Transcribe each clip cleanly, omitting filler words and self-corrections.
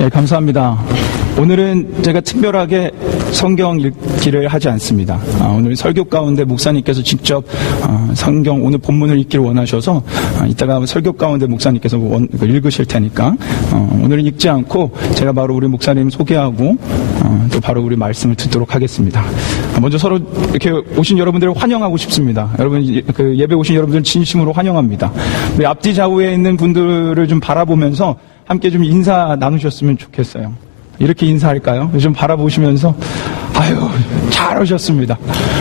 예, 감사합니다. 오늘은 제가 특별하게 성경 읽기를 하지 않습니다. 오늘 설교 가운데 목사님께서 직접 성경 오늘 본문을 읽기를 원하셔서 이따가 설교 가운데 목사님께서 읽으실 테니까 오늘은 읽지 않고 제가 바로 우리 목사님 소개하고 또 바로 우리 말씀을 듣도록 하겠습니다. 먼저 서로 이렇게 오신 여러분들을 환영하고 싶습니다. 여러분 그 예배 오신 여러분들 진심으로 환영합니다. 우리 앞뒤 좌우에 있는 분들을 좀 바라보면서 함께 좀 인사 나누셨으면 좋겠어요. 이렇게 인사할까요? 좀 바라보시면서 아유 잘 오셨습니다.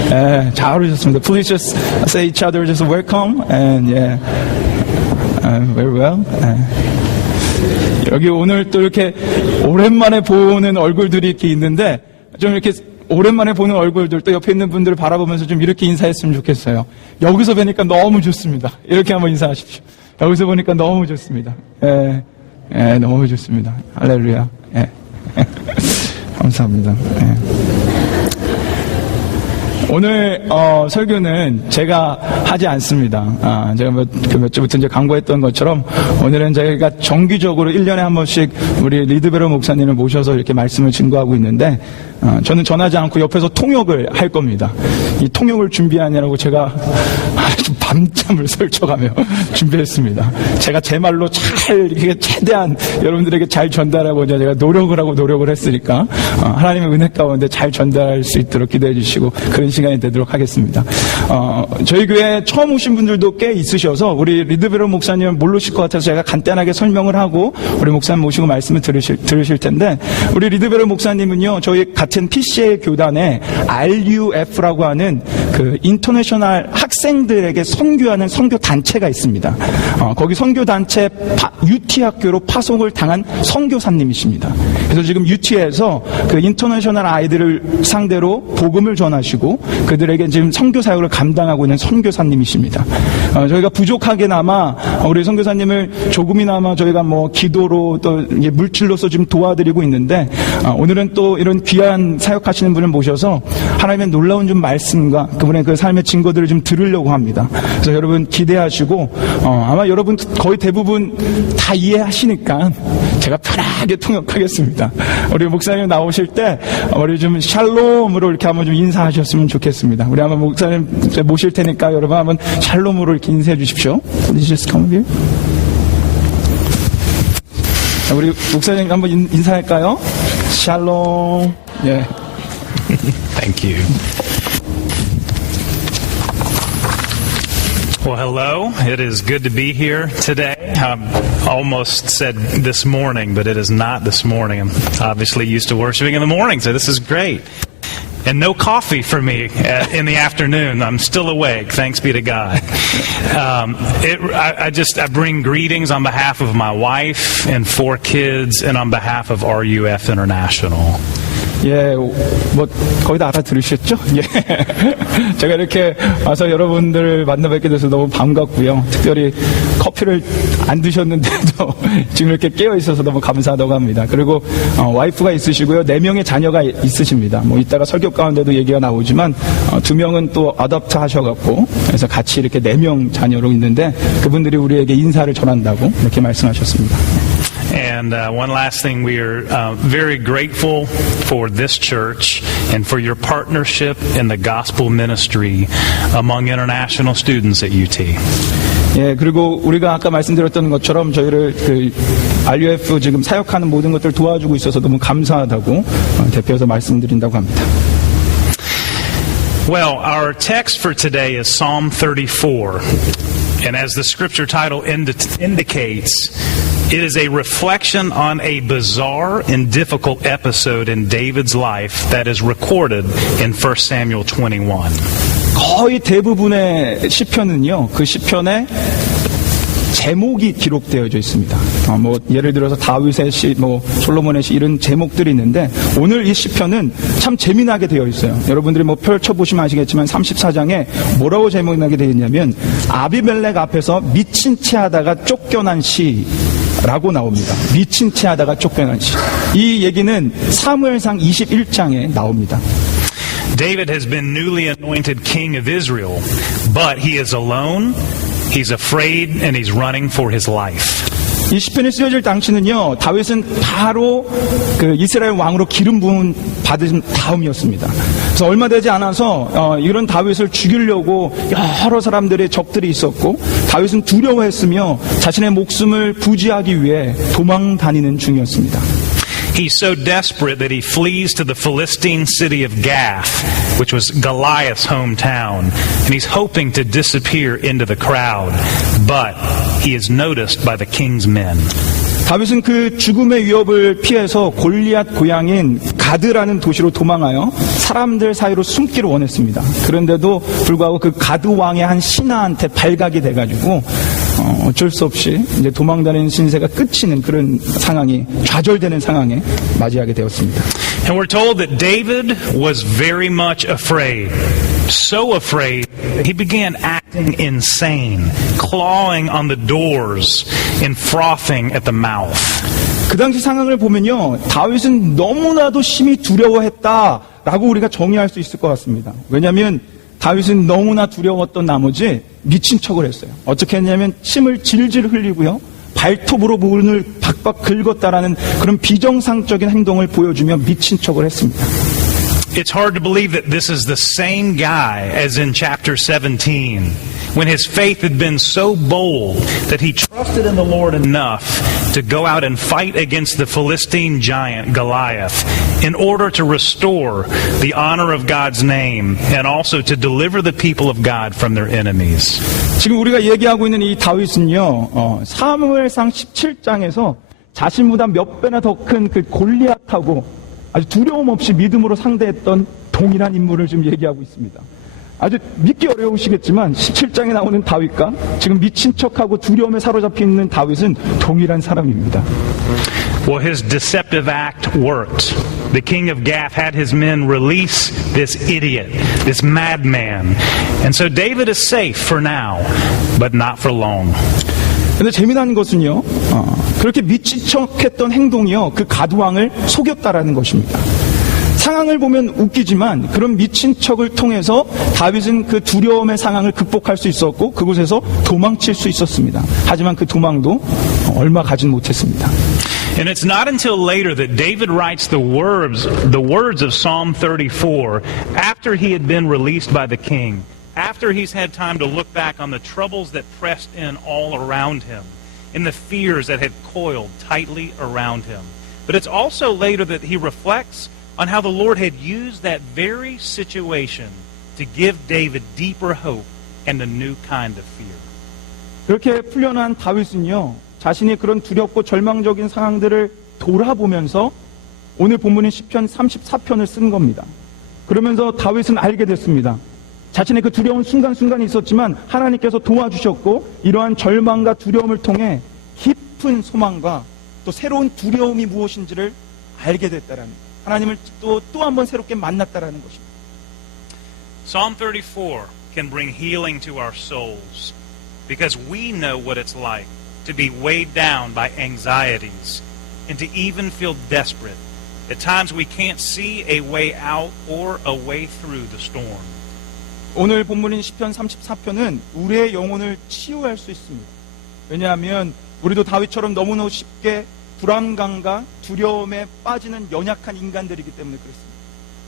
예, 잘 오셨습니다. Please just say each other just welcome and yeah, very well. 여기 오늘 또 이렇게 오랜만에 보는 얼굴들이 이렇게 있는데 좀 이렇게 오랜만에 보는 얼굴들 또 옆에 있는 분들을 바라보면서 좀 이렇게 인사했으면 좋겠어요. 여기서 뵈니까 너무 좋습니다. 이렇게 한번 인사하십시오. 여기서 보니까 너무 좋습니다. 예, 예, 너무 좋습니다. 할렐루야. 예. 감사합니다. 예. 오늘 설교는 제가 하지 않습니다. 제가 몇 주부터 이제 광고했던 것처럼 오늘은 저희가 정기적으로 1년에 한 번씩 우리 리드베러 목사님을 모셔서 이렇게 말씀을 증거하고 있는데 저는 전하지 않고 옆에서 통역을 할 겁니다. 이 통역을 준비하느라고 제가 밤잠을 설쳐가며 준비했습니다. 제가 제 말로 잘 이게 최대한 여러분들에게 잘 전달하고 제가 노력을 했으니까 하나님의 은혜 가운데 잘 전달할 수 있도록 기도해 주시고 그런 시간이 되도록 하겠습니다. 저희 교회 처음 오신 분들도 꽤 있으셔서 우리 리드베러 목사님을 모르실 것 같아서 제가 간단하게 설명을 하고 우리 목사님 모시고 말씀을 들으실 텐데 우리 리드베러 목사님은요 저희 같은 PCA 교단에 RUF라고 하는 그 인터내셔널 학생들에게 선교하는 선교 단체가 있습니다. 거기 선교 단체 UT 학교로 파송을 당한 선교사님이십니다. 그래서 지금 UT에서 그 인터내셔널 아이들을 상대로 복음을 전하시고 그들에게 지금 선교 사역을 감당하고 있는 선교사님이십니다. 저희가 부족하게나마 우리 선교사님을 조금이나마 저희가 뭐 기도로 또 물질로서 지금 도와드리고 있는데 오늘은 또 이런 귀한 사역하시는 분을 모셔서 하나님의 놀라운 좀 말씀과 그분의 그 삶의 증거들을 좀 들으려고 합니다. 그래서 여러분 기대하시고 아마 여러분 거의 대부분 다 이해하시니까 제가 편하게 통역하겠습니다. 우리 목사님 나오실 때 우리 좀 샬롬으로 이렇게 한번 좀 인사하셨으면 좋겠습니다. 우리 한번 목사님 모실 테니까 여러분 한번 샬롬으로 이렇게 인사해 주십시오. Please just come here. 우리 목사님 한번 인사할까요? 샬롬. 예. Thank you. Well, hello. It is good to be here today. I almost said this morning, but it is not this morning. I'm obviously used to worshiping in the morning, so this is great. And no coffee for me in the afternoon. I'm still awake. Thanks be to God. I bring greetings on behalf of my wife and 4 kids, and on behalf of RUF International. 예, 뭐 거의 다 알아들으셨죠? 예, 제가 이렇게 와서 여러분들을 만나 뵙게 돼서 너무 반갑고요. 특별히 커피를 안 드셨는데도 지금 이렇게 깨어 있어서 너무 감사하다고 합니다. 그리고 와이프가 있으시고요, 4명의 자녀가 있으십니다. 뭐 이따가 설교 가운데도 얘기가 나오지만 2명은 또 어댑트 하셔갖고 그래서 같이 이렇게 4명 자녀로 있는데 그분들이 우리에게 인사를 전한다고 이렇게 말씀하셨습니다. And one last thing, we are very grateful for this church and for your partnership in the gospel ministry among international students at UT. 예, 그리고 우리가 아까 말씀드렸던 것처럼 저희를 그 RUF 지금 사역하는 모든 것들을 도와주고 있어서 너무 감사하다고 대표해서 말씀드린다고 합니다. Well, our text for today is Psalm 34. And as the scripture title indicates, it is a reflection on a bizarre and difficult episode in David's life that is recorded in 1 Samuel 21. 거의 대부분의 시편은요, 그 시편에 제목이 기록되어져 있습니다. 뭐 예를 들어서 다윗의 시, 뭐 솔로몬의 시 이런 제목들이 있는데 오늘 이 시편은 참 재미나게 되어 있어요. 여러분들이 뭐 펼쳐보시면 아시겠지만 34장에 뭐라고 제목이 나게 되어 있냐면 아비멜렉 앞에서 미친 채 하다가 쫓겨난 시라고 나옵니다. 미친 채 하다가 쫓겨난 시. 이 얘기는 사무엘상 21장에 나옵니다. David has been newly anointed king of Israel, but he is alone. He's afraid and he's running for his life. 이 시편이 쓰여질 당시는요, 다윗은 바로 그 이스라엘 왕으로 기름 부음 받은 다음이었습니다. 그래서 얼마 되지 않아서 이런 다윗을 죽이려고 여러 사람들의 적들이 있었고, 다윗은 두려워했으며 자신의 목숨을 부지하기 위해 도망 다니는 중이었습니다. He's so desperate that he flees to the Philistine city of Gath, which was Goliath's hometown, and he's hoping to disappear into the crowd, but he is noticed by the king's men. 다윗은 그 죽음의 위협을 피해서 골리앗 고향인 가드라는 도시로 도망하여 사람들 사이로 숨기를 원했습니다. 그런데도 불구하고 그 가드 왕의 한 신하한테 발각이 돼가지고 어쩔 수 없이 이제 도망다니는 신세가 끝이는 그런 상황이, 좌절되는 상황에 맞이하게 되었습니다. And we're told that David was very much afraid. So afraid that he began acting insane, clawing on the doors and frothing at the mouth. 그 당시 상황을 보면요, 다윗은 너무나도 심히 두려워했다라고 우리가 정의할 수 있을 것 같습니다. 왜냐하면 다윗은 너무나 두려웠던 나머지 미친 척을 했어요. 어떻게 했냐면 침을 질질 흘리고요, 발톱으로 문을 박박 긁었다라는 그런 비정상적인 행동을 보여주며 미친 척을 했습니다. It's hard to believe that this is the same guy as in chapter 17, when his faith had been so bold that he trusted in the Lord enough to go out and fight against the Philistine giant Goliath in order to restore the honor of God's name and also to deliver the people of God from their enemies. 지금 우리가 얘기하고 있는 이 다윗은요, 사무엘상 17장에서 자신보다 몇 배나 더 큰 그 골리앗하고 아주 두려움 없이 믿음으로 상대했던 동일한 인물을 지금 얘기하고 있습니다. 아주 믿기 어려우시겠지만 17장에 나오는 다윗과 지금 미친 척하고 두려움에 사로잡혀 있는 다윗은 동일한 사람입니다. Well, his deceptive act worked. The king of Gath had his men release this idiot, this madman. And so David is safe for now, but not for long. 근데 재미난 것은요, 그렇게 미친 척했던 행동이요, 그 가두왕을 속였다라는 것입니다. 상황을 보면 웃기지만 그런 미친 척을 통해서 다윗은 그 두려움의 상황을 극복할 수 있었고 그곳에서 도망칠 수 있었습니다. 하지만 그 도망도 얼마 가진 못했습니다. And it's not until later that David writes the words of Psalm 34 after he had been released by the king, after he's had time to look back on the troubles that pressed in all around him and the fears that had coiled tightly around him. But it's also later that he reflects on how the Lord had used that very situation to give David deeper hope and a new kind of fear. 그렇게 풀려난 다윗은요, 자신이 그런 두렵고 절망적인 상황들을 돌아보면서 오늘 본문인 시편 34편을 쓴 겁니다. 그러면서 다윗은 알게 됐습니다. 자신의 그 두려운 순간순간이 있었지만 하나님께서 도와주셨고 이러한 절망과 두려움을 통해 깊은 소망과 또 새로운 두려움이 무엇인지를 알게 됐다라는 것. 하나님을 또 한 번 새롭게 만났다라는 것입니다. Psalm 34 can bring healing to our souls because we know what it's like to be weighed down by anxieties and to even feel desperate. At times we can't see a way out or a way through the storm. 오늘 본문인 시편 34편은 우리의 영혼을 치유할 수 있습니다. 왜냐하면 우리도 다윗처럼 너무너무 쉽게 불안감과 두려움에 빠지는 연약한 인간들이기 때문에 그렇습니다.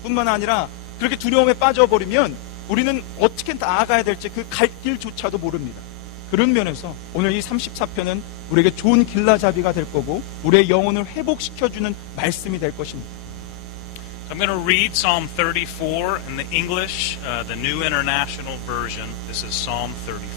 뿐만 아니라 그렇게 두려움에 빠져버리면 우리는 어떻게 나아가야 될지 그 갈 길조차도 모릅니다. 그런 면에서 오늘 이 34편은 우리에게 좋은 길라잡이가 될 거고 우리의 영혼을 회복시켜주는 말씀이 될 것입니다. I'm going to read Psalm 34 in the English, the New International Version. This is Psalm 34.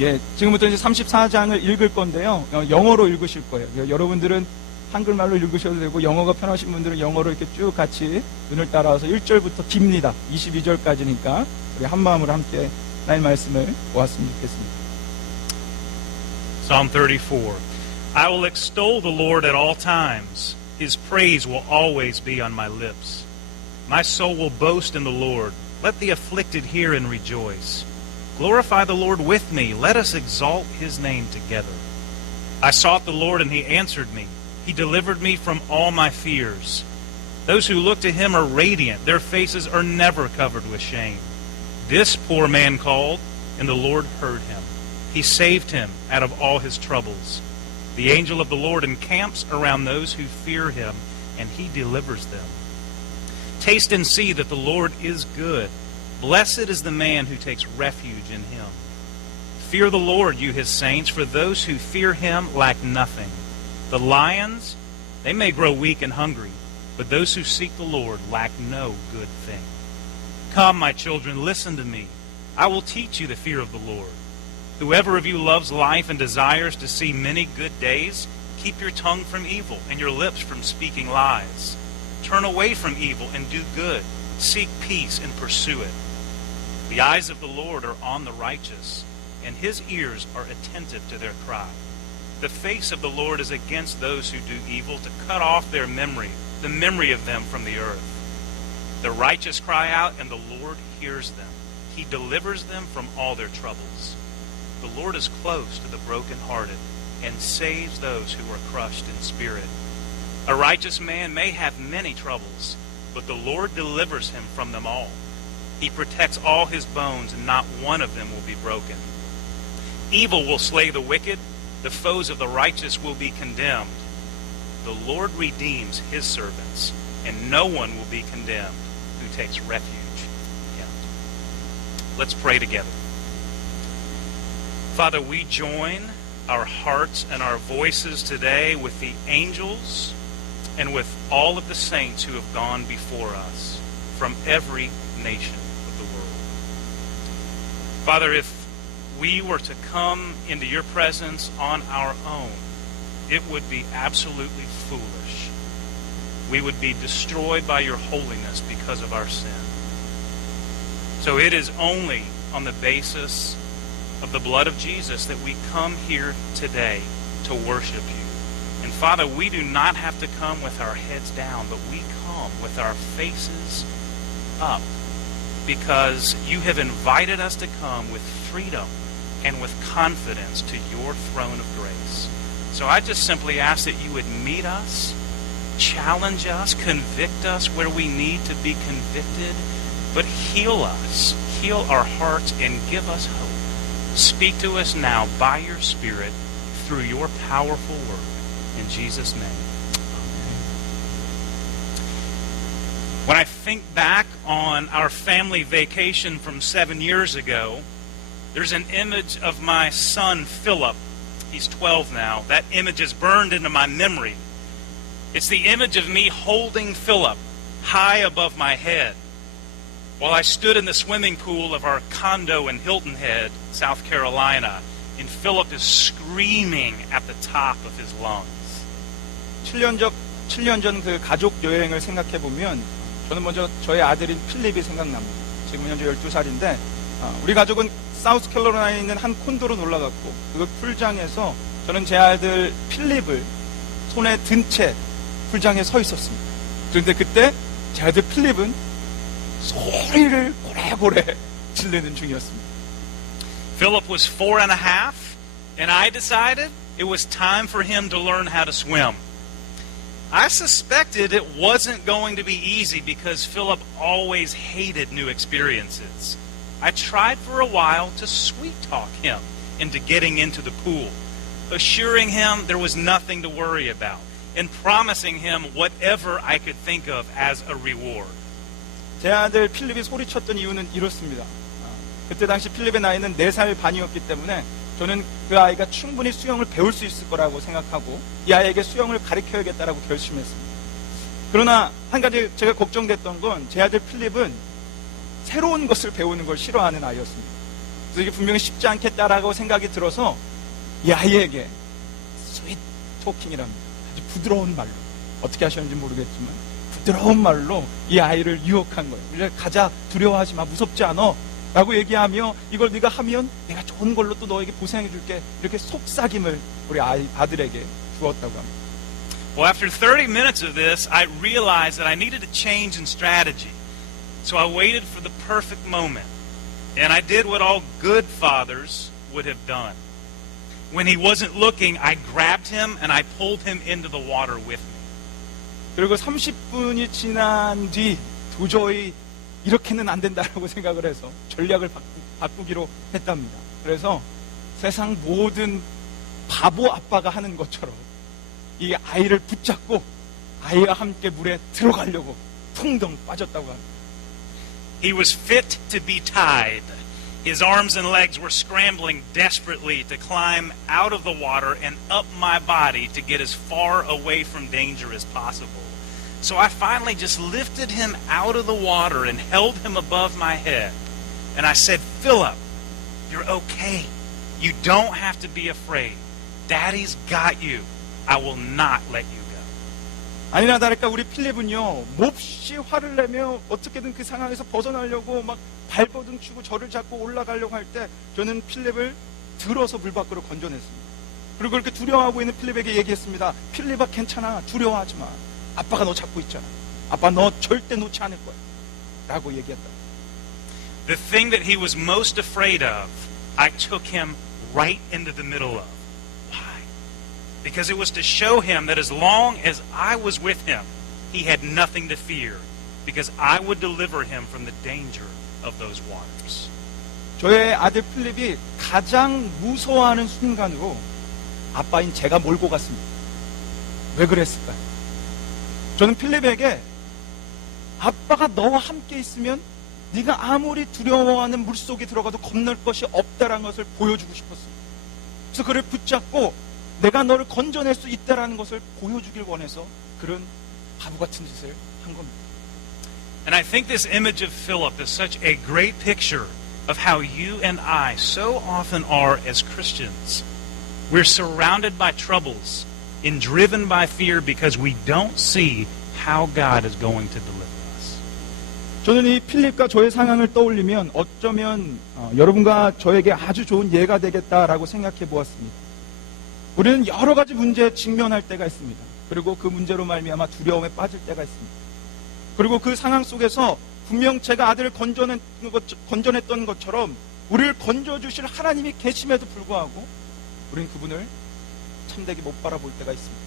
예, 지금부터 이제 34장을 읽을 건데요. 영어로 읽으실 거예요. 여러분들은 한글말로 읽으셔도 되고 영어가 편하신 분들은 영어로 이렇게 쭉 같이 눈을 따라서 1절부터 깁니다. 22절까지니까 우리 한 마음으로 함께 하나님의 말씀을 보았으면 좋겠습니다. Psalm 34. I will extol the Lord at all times. His praise will always be on my lips. My soul will boast in the Lord. Let the afflicted hear and rejoice. Glorify the Lord with me. Let us exalt his name together. I sought the Lord and he answered me. He delivered me from all my fears. Those who look to him are radiant. Their faces are never covered with shame. This poor man called, and the Lord heard him. He saved him out of all his troubles. The angel of the Lord encamps around those who fear him, and he delivers them. Taste and see that the Lord is good. Blessed is the man who takes refuge in him. Fear the Lord, you his saints, for those who fear him lack nothing. The lions, they may grow weak and hungry, but those who seek the Lord lack no good thing. Come, my children, listen to me. I will teach you the fear of the Lord. Whoever of you loves life and desires to see many good days, keep your tongue from evil and your lips from speaking lies. Turn away from evil and do good. Seek peace and pursue it. The eyes of the Lord are on the righteous, and his ears are attentive to their cry. The face of the Lord is against those who do evil, to cut off their memory, the memory of them from the earth. The righteous cry out, and the Lord hears them. He delivers them from all their troubles. The Lord is close to the brokenhearted and saves those who are crushed in spirit. A righteous man may have many troubles, but the Lord delivers him from them all. He protects all his bones, and not one of them will be broken. Evil will slay the wicked. The foes of the righteous will be condemned. The Lord redeems his servants, and no one will be condemned who takes refuge in him. Let's pray together. Father, we join our hearts and our voices today with the angels and with all of the saints who have gone before us from every nation of the world. Father, if we were to come into your presence on our own, it would be absolutely foolish. We would be destroyed by your holiness because of our sin. So it is only on the basis of the blood of Jesus that we come here today to worship you. And Father, we do not have to come with our heads down, but we come with our faces up, because you have invited us to come with freedom and with confidence to your throne of grace. So I just simply ask that you would meet us, challenge us, convict us where we need to be convicted, but heal us, heal our hearts, and give us hope. Speak to us now by your Spirit through your powerful word. In Jesus' name, amen. When I think back on our family vacation from 7 years ago, there's an image of my son, Philip. He's 12 now. That image is burned into my memory. It's the image of me holding Philip high above my head while I stood in the swimming pool of our condo in Hilton Head, South Carolina, and Philip is screaming at the top of his lungs. 7년 전 그 가족 여행을 생각해 보면 저는 먼저 저희 아들인 필립이 생각납니다. 지금 현재 12살인데 우리 가족은 사우스캐롤라이나에 있는 한 콘도로 놀러 갔고 그 풀장에서 저는 제 아들 필립을 손에 든 채 풀장에 서 있었습니다. 그런데 그때 제 아들 필립은 소리를 고래고래 지르는 중이었습니다. Philip was 4.5, and I decided it was time for him to learn how to swim. I suspected it wasn't going to be easy because Philip always hated new experiences. I tried for a while to sweet-talk him into getting into the pool, assuring him there was nothing to worry about, and promising him whatever I could think of as a reward. 제 아들 필립이 소리쳤던 이유는 이렇습니다. 그때 당시 필립의 나이는 4살 반이었기 때문에 저는 그 아이가 충분히 수영을 배울 수 있을 거라고 생각하고 이 아이에게 수영을 가르쳐야겠다라고 결심했습니다. 그러나 한 가지 제가 걱정됐던 건 제 아들 필립은 새로운 것을 배우는 걸 싫어하는 아이였습니다. 그래서 이게 분명히 쉽지 않겠다라고 생각이 들어서 이 아이에게 스윗 토킹이랍니다. 아주 부드러운 말로, 어떻게 하셨는지 모르겠지만 부드러운 말로 이 아이를 유혹한 거예요. 이제 가자, 두려워하지 마, 무섭지 않아 라고 얘기하며 이걸 네가 하면 내가 좋은 걸로 또 너에게 보상해 줄게, 이렇게 속삭임을 우리 아들에게 주었다고 합니다. Well, after 30 minutes of this, I realized that I needed a change in strategy. So I waited for the perfect moment. And I did what all good fathers would have done. When he wasn't looking, I grabbed him and I pulled him into the water with me. 그리고 30분이 지난 뒤 도저히 이렇게는 안 된다라고 생각을 해서 전략을 바꾸기로 했답니다. 그래서 세상 모든 바보 아빠가 하는 것처럼 이 아이를 붙잡고 아이와 함께 물에 들어가려고 풍덩 빠졌다고 합니다. He was fit to be tied. His arms and legs were scrambling desperately to climb out of the water and up my body to get as far away from danger as possible. So I finally just lifted him out of the water and held him above my head. And I said, Philip, you're okay. You don't have to be afraid. Daddy's got you. I will not let you go. 아니나 다를까 우리 필립은요, 몹시 화를 내며 어떻게든 그 상황에서 벗어나려고 막 발버둥 치고 저를 잡고 올라가려고 할 때 저는 필립을 들어서 물 밖으로 건져냈습니다. 그리고 그렇게 두려워하고 있는 필립에게 얘기했습니다. 필립아, 괜찮아. 두려워하지 마. 아빠가 너 잡고 있잖아. 아빠 너 절대 놓지 않을 거야. 라고 얘기했다. The thing that he was most afraid of, I took him right into the middle of. Why? Because it was to show him that as long as I was with him, he had nothing to fear, because I would deliver him from the danger of those waters. 저의 아들 필립이 가장 무서워하는 순간으로 아빠인 제가 몰고 갔습니다. 왜 그랬을까요? 저는 필립에게 아빠가 너와 함께 있으면 네가 아무리 두려워하는 물속에 들어가도 겁날 것이 없다라는 것을 보여주고 싶었어요. 그래서 그를 붙잡고 내가 너를 건져낼 수 있다라는 것을 보여주길 원해서 그런 바보 같은 짓을 한 겁니다. And I think this image of Philip is such a great picture of how you and I so often are as Christians. We're surrounded by troubles and driven by fear because we don't see how God is going to deliver us. 저는 이 필립과 저의 상황을 떠올리면 어쩌면 여러분과 저에게 아주 좋은 예가 되겠다라고 생각해 보았습니다. 우리는 여러 가지 문제에 직면할 때가 있습니다. 그리고 그 문제로 말미암아 두려움에 빠질 때가 있습니다. 그리고 그 상황 속에서 분명 제가 아들을 건져냈던 것처럼 우리를 건져주실 하나님이 계심에도 불구하고 우리는 그분을 참되게 못 바라볼 때가 있습니다.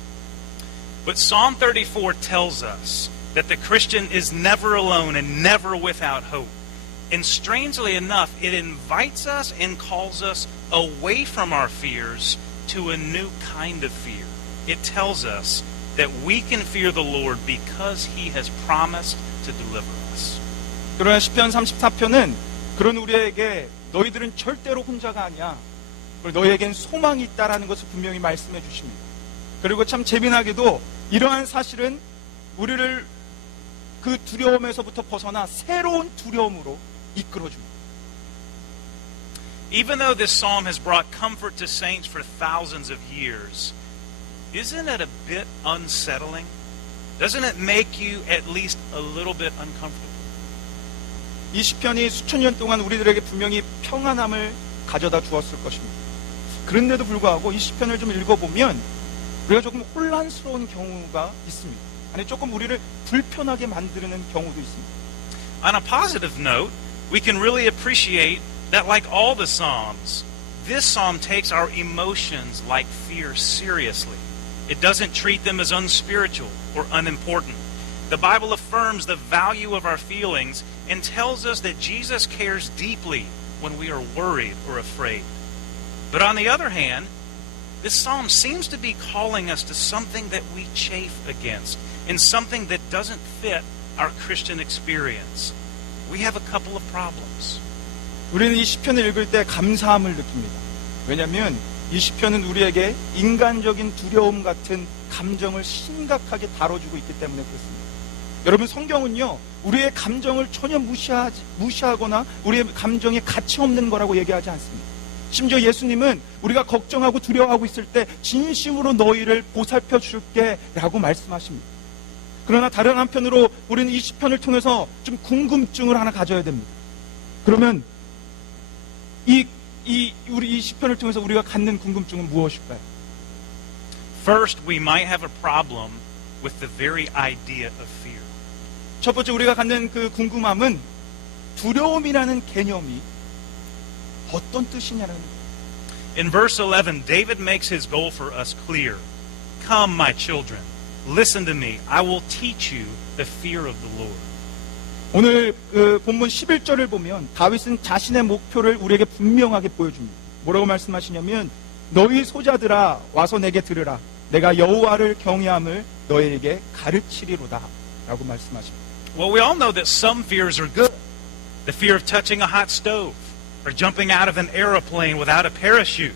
But Psalm 34 tells us that the Christian is never alone and never without hope. And strangely enough, it invites us and calls us away from our fears to a new kind of fear. It tells us that we can fear the Lord because He has promised to deliver us. 그러나 시편 34편은 그런 우리에게 너희들은 절대로 혼자가 아니야. 그리고 너희에겐 소망이 있다라는 것을 분명히 말씀해 주십니다. 그리고 참 재미나게도 이러한 사실은 우리를 그 두려움에서부터 벗어나 새로운 두려움으로 이끌어줍니다. Even though this psalm has brought comfort to saints for thousands of years, isn't it a bit unsettling? Doesn't it make you at least a little bit uncomfortable? 이 시편이 수천 년 동안 우리들에게 분명히 평안함을 가져다 주었을 것입니다. 그런데도 불구하고 이 시편을 좀 읽어보면 우리가 조금 혼란스러운 경우가 있습니다. 아니 조금 우리를 불편하게 만드는 경우도 있습니다. On a positive note, we can really appreciate that like all the Psalms, this psalm takes our emotions like fear seriously. It doesn't treat them as unspiritual or unimportant. The Bible affirms the value of our feelings and tells us that Jesus cares deeply when we are worried or afraid. But on the other hand, this psalm seems to be calling us to something that we chafe against and something that doesn't fit our Christian experience. We have a couple of problems. 우리는 이 시편을 읽을 때 감사함을 느낍니다. 왜냐하면 이 시편은 우리에게 인간적인 두려움 같은 감정을 심각하게 다뤄주고 있기 때문에 그렇습니다. 여러분 성경은요 우리의 감정을 전혀 무시하거나 우리의 감정이 가치 없는 거라고 얘기하지 않습니다. 심지어 예수님은 우리가 걱정하고 두려워하고 있을 때 진심으로 너희를 보살펴 줄게 라고 말씀하십니다. 그러나 다른 한편으로 우리는 이 시편을 통해서 좀 궁금증을 하나 가져야 됩니다. 그러면 우리 이 시편을 통해서 우리가 갖는 궁금증은 무엇일까요? First, we might have a problem with the very idea of fear. 첫 번째 우리가 갖는 그 궁금함은 두려움이라는 개념이 어떤 뜻이냐는 거예요. In verse 11, David makes his goal for us clear. Come, my children, listen to me. I will teach you the fear of the Lord. 오늘 그 본문 11절을 보면 다윗은 자신의 목표를 우리에게 분명하게 보여줍니다. 뭐라고 말씀하시냐면 너희 소자들아 와서 내게 들으라. 내가 여호와를 경외함을 너희에게 가르치리로다. 라고 말씀하십니다. Well, we all know that some fears are good. The fear of touching a hot stove, or jumping out of an airplane without a parachute,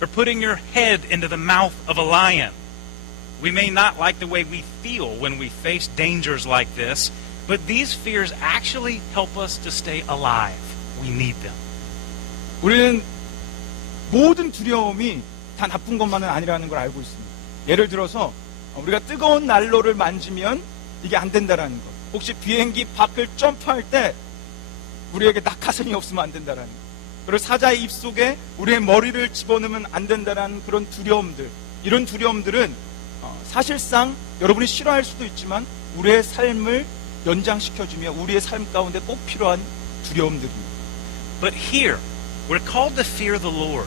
or putting your head into the mouth of a lion. We may not like the way we feel when we face dangers like this, but these fears actually help us to stay alive. We need them. 우리는 모든 두려움이 다 나쁜 것만은 아니라는 걸 알고 있습니다. 예를 들어서 우리가 뜨거운 난로를 만지면 이게 안 된다라는 것. 혹시 비행기 밖을 점프할 때 우리에게 낙하산이 없으면 안 된다라는 것. 그리고 사자의 입속에 우리의 머리를 집어넣으면 안 된다라는 그런 두려움들. 이런 두려움들은 사실상 여러분이 싫어할 수도 있지만 우리의 삶을 연장시켜주며 우리의 삶 가운데 꼭 필요한 두려움들입니다. But here, we're called to fear the Lord.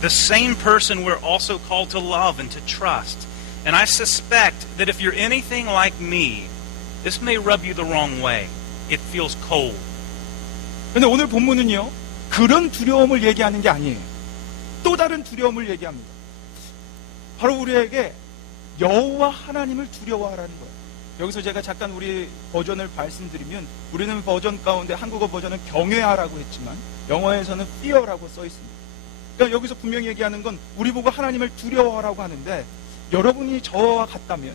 The same person we're also called to love and to trust. And I suspect that if you're anything like me, this may rub you the wrong way. It feels cold. 그런데 오늘 본문은요, 그런 두려움을 얘기하는 게 아니에요. 또 다른 두려움을 얘기합니다. 바로 우리에게 여호와 하나님을 두려워하라는 거예요. 여기서 제가 잠깐 우리 버전을 말씀드리면, 우리는 버전 가운데 한국어 버전은 경외하라고 했지만 영어에서는 fear라고 써 있습니다. 그러니까 여기서 분명히 얘기하는 건 우리 보고 하나님을 두려워하라고 하는데, 여러분이 저와 같다면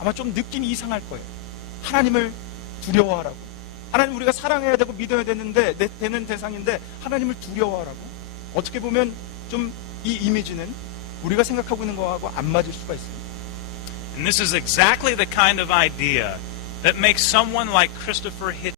아마 좀 느낌이 이상할 거예요. 하나님을 두려워하라고. 하나님 우리가 사랑해야 되고 믿어야 되는데 되는 대상인데 하나님을 두려워하라고. 어떻게 보면 좀 이 이미지는 우리가 생각하고 있는 거하고 안 맞을 수가 있어요. And this is exactly the kind of idea that makes someone like Christopher Hitchens